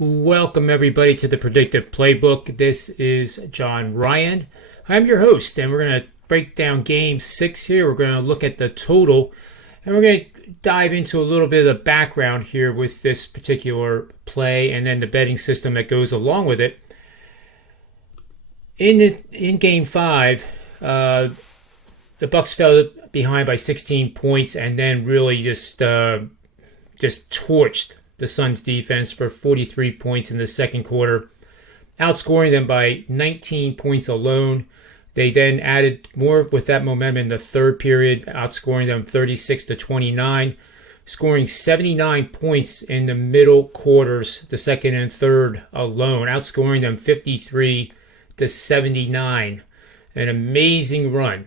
Welcome, everybody, to the Predictive Playbook. This is John Ryan. I'm your host, and we're going to break down Game 6 here. We're going to look at the total, and we're going to dive into a little bit of the background here with this particular play and then the betting system that goes along with it. In Game 5, the Bucks fell behind by 16 points and then really just torched the Suns defense for 43 points in the second quarter, outscoring them by 19 points alone. They then added more with that momentum in the third period, outscoring them 36-29, scoring 79 points in the middle quarters, the second and third alone, outscoring them 53-79. An amazing run.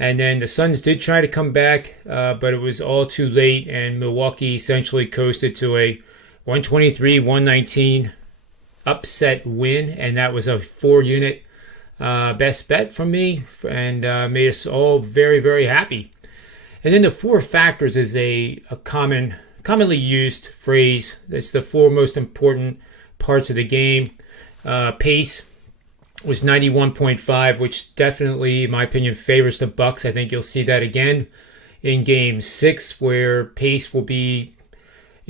And then the Suns did try to come back, but it was all too late, and Milwaukee essentially coasted to a 123-119 upset win, and that was a 4-unit best bet from me, and made us all very, very happy. And then the four factors is a commonly used phrase. It's the four most important parts of the game. Pace was 91.5, which definitely, in my opinion, favors the Bucks. I think you'll see that again in Game 6, where pace will be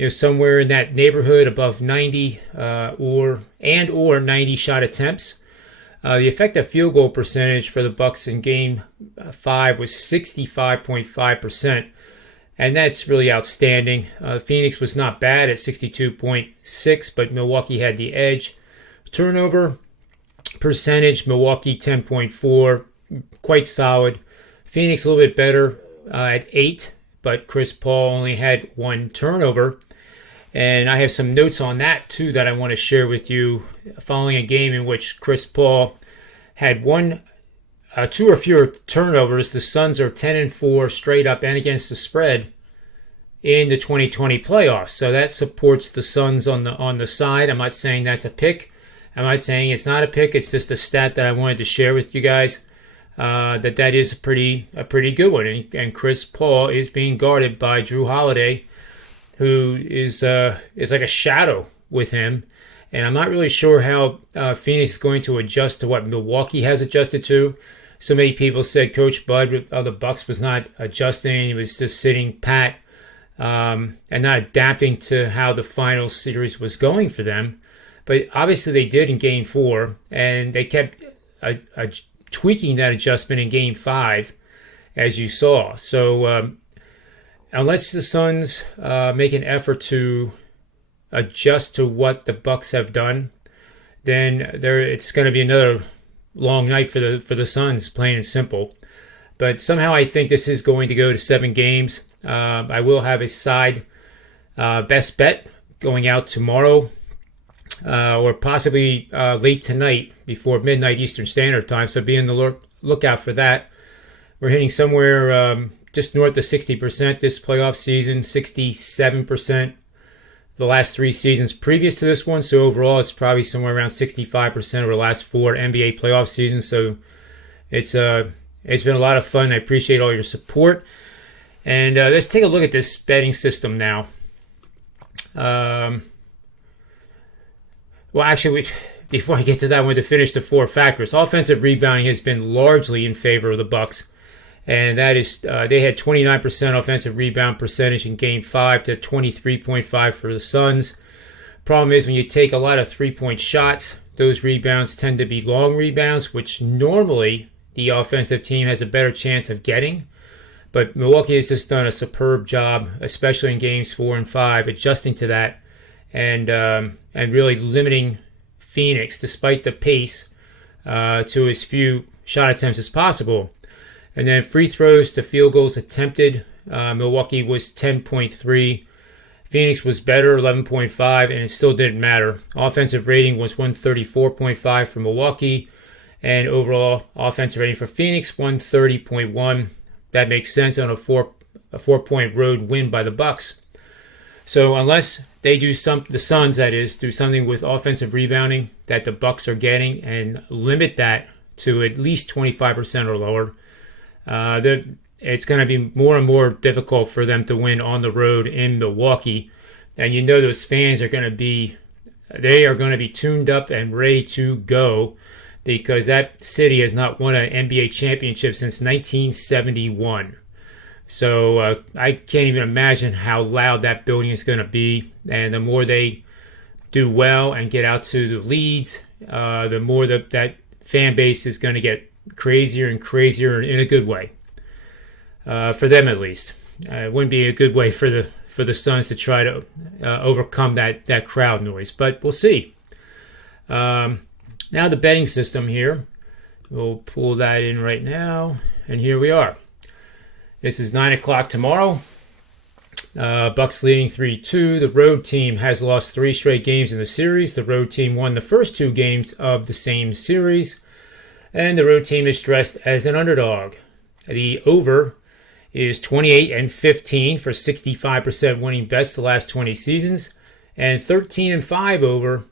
somewhere in that neighborhood above 90 or 90 shot attempts. The effective field goal percentage for the Bucks in Game 5 was 65.5%, and that's really outstanding. Phoenix was not bad at 62.6, but Milwaukee had the edge. Turnover percentage, Milwaukee 10.4, quite solid. Phoenix a little bit better at 8, but Chris Paul only had 1 turnover. And I have some notes on that too that I want to share with you following a game in which Chris Paul had 2 or fewer turnovers. The Suns are 10-4 straight up and against the spread in the 2020 playoffs. So that supports the Suns on the side. I'm not saying that's a pick. I'm not saying it's not a pick. It's just a stat that I wanted to share with you guys. That is a pretty good one. And Chris Paul is being guarded by Drew Holiday, who is like a shadow with him. And I'm not really sure how Phoenix is going to adjust to what Milwaukee has adjusted to. So many people said Coach Bud of the Bucks was not adjusting. He was just sitting pat and not adapting to how the final series was going for them. But obviously they did in Game 4, and they kept tweaking that adjustment in Game 5, as you saw. So unless the Suns make an effort to adjust to what the Bucks have done, then it's going to be another long night for the Suns, plain and simple. But somehow I think this is going to go to 7 games. I will have a side best bet going out tomorrow. Or possibly late tonight before midnight Eastern Standard Time. So be on the lookout for that. We're hitting somewhere just north of 60% this playoff season, 67% the last 3 seasons previous to this one. So overall, it's probably somewhere around 65% over the last 4 NBA playoff seasons. So it's been a lot of fun. I appreciate all your support. And let's take a look at this betting system now. Well, actually, before I get to that, I want to finish the 4 factors. Offensive rebounding has been largely in favor of the Bucks, and that is they had 29% offensive rebound percentage in Game 5 to 23.5 for the Suns. Problem is, when you take a lot of 3-point shots, those rebounds tend to be long rebounds, which normally the offensive team has a better chance of getting. But Milwaukee has just done a superb job, especially in Games 4 and 5, adjusting to that and really limiting Phoenix, despite the pace, to as few shot attempts as possible. And then free throws to field goals attempted, Milwaukee was 10.3. Phoenix was better, 11.5, and it still didn't matter. Offensive rating was 134.5 for Milwaukee, and overall offensive rating for Phoenix, 130.1. That makes sense on a 4-point road win by the Bucks. So unless they do the Suns, that is, do something with offensive rebounding that the Bucks are getting and limit that to at least 25% or lower, it's going to be more and more difficult for them to win on the road in Milwaukee. And those fans are going to be they are going to be tuned up and ready to go because that city has not won an NBA championship since 1971. So I can't even imagine how loud that building is going to be. And the more they do well and get out to the leads, the more that fan base is going to get crazier and crazier in a good way. For them at least. It wouldn't be a good way for the Suns to try to overcome that crowd noise, but we'll see. Now the betting system here. We'll pull that in right now, and here we are. This is 9 o'clock tomorrow. Bucks leading 3-2. The road team has lost 3 straight games in the series. The road team won the first 2 games of the same series, and the road team is dressed as an underdog. The over is 28-15 for 65% winning bets the last 20 seasons, and 13-5 over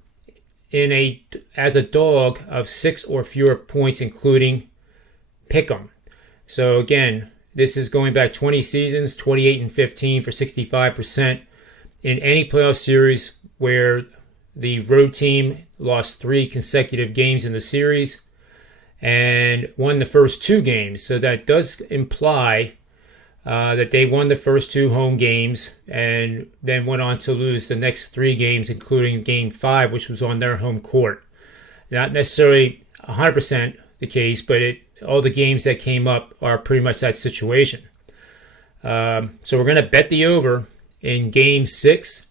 as a dog of 6 or fewer points, including pick'em. So again, this is going back 20 seasons, 28-15 for 65% in any playoff series where the road team lost 3 consecutive games in the series and won the first 2 games. So that does imply that they won the first 2 home games and then went on to lose the next 3 games, including Game 5, which was on their home court. Not necessarily 100% the case, but all the games that came up are pretty much that situation. So we're going to bet the over in Game 6.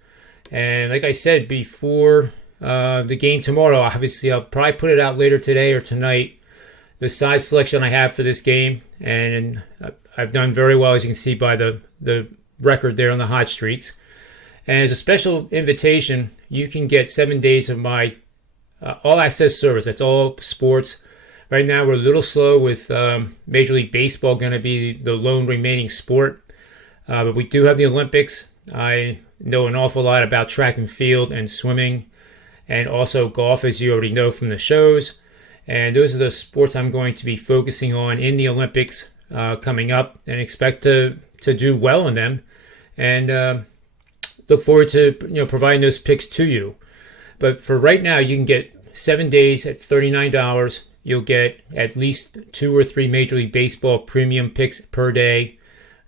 And like I said before the game tomorrow, obviously I'll probably put it out later today or tonight, the side selection I have for this game. And I've done very well, as you can see by the record there on the hot streaks. And as a special invitation, you can get 7 days of my all-access service. That's all sports. Right now, we're a little slow with Major League Baseball going to be the lone remaining sport. But we do have the Olympics. I know an awful lot about track and field and swimming and also golf, as you already know from the shows. And those are the sports I'm going to be focusing on in the Olympics coming up, and expect to do well in them, and look forward to providing those picks to you. But for right now, you can get 7 days at $39. You'll get at least 2 or 3 Major League Baseball premium picks per day.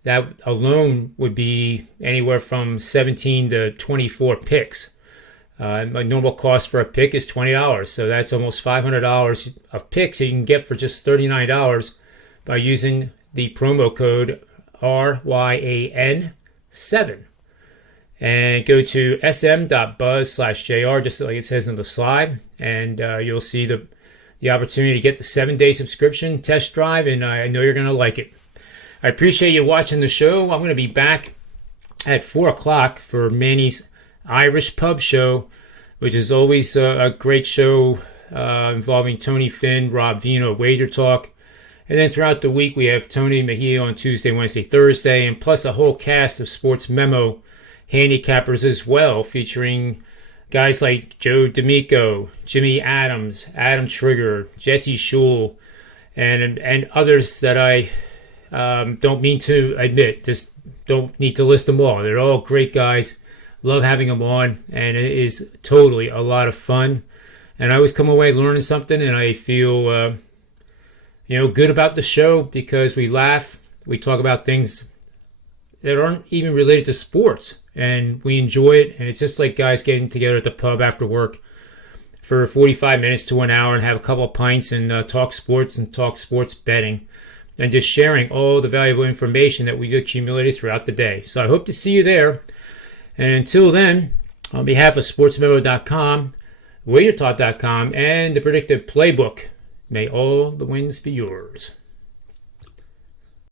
That alone would be anywhere from 17 to 24 picks. My normal cost for a pick is $20, so that's almost $500 of picks that you can get for just $39 by using the promo code RYAN7. And go to sm.buzz/JR, just like it says on the slide, and you'll see the opportunity to get the 7-day subscription test drive, and I know you're going to like it. I appreciate you watching the show. I'm going to be back at 4 o'clock for Manny's Irish Pub Show, which is always a great show involving Tony Finn, Rob Vino, Wager Talk. And then throughout the week, we have Tony Mejia on Tuesday, Wednesday, Thursday, and plus a whole cast of Sportsmemo handicappers as well, featuring guys like Joe D'Amico, Jimmy Adams, Adam Trigger, Jesse Schul, and others that I don't mean to admit, just don't need to list them all. They're all great guys. Love having them on, and it is totally a lot of fun. And I always come away learning something, and I feel good about the show because we laugh, we talk about things that aren't even related to sports, and we enjoy it. And it's just like guys getting together at the pub after work for 45 minutes to an hour and have a couple of pints and talk sports and talk sports betting and just sharing all the valuable information that we've accumulated throughout the day. So I hope to see you there. And until then, on behalf of Sportsmemo.com, WagerTalk.com, and the Predictive Playbook, may all the wins be yours.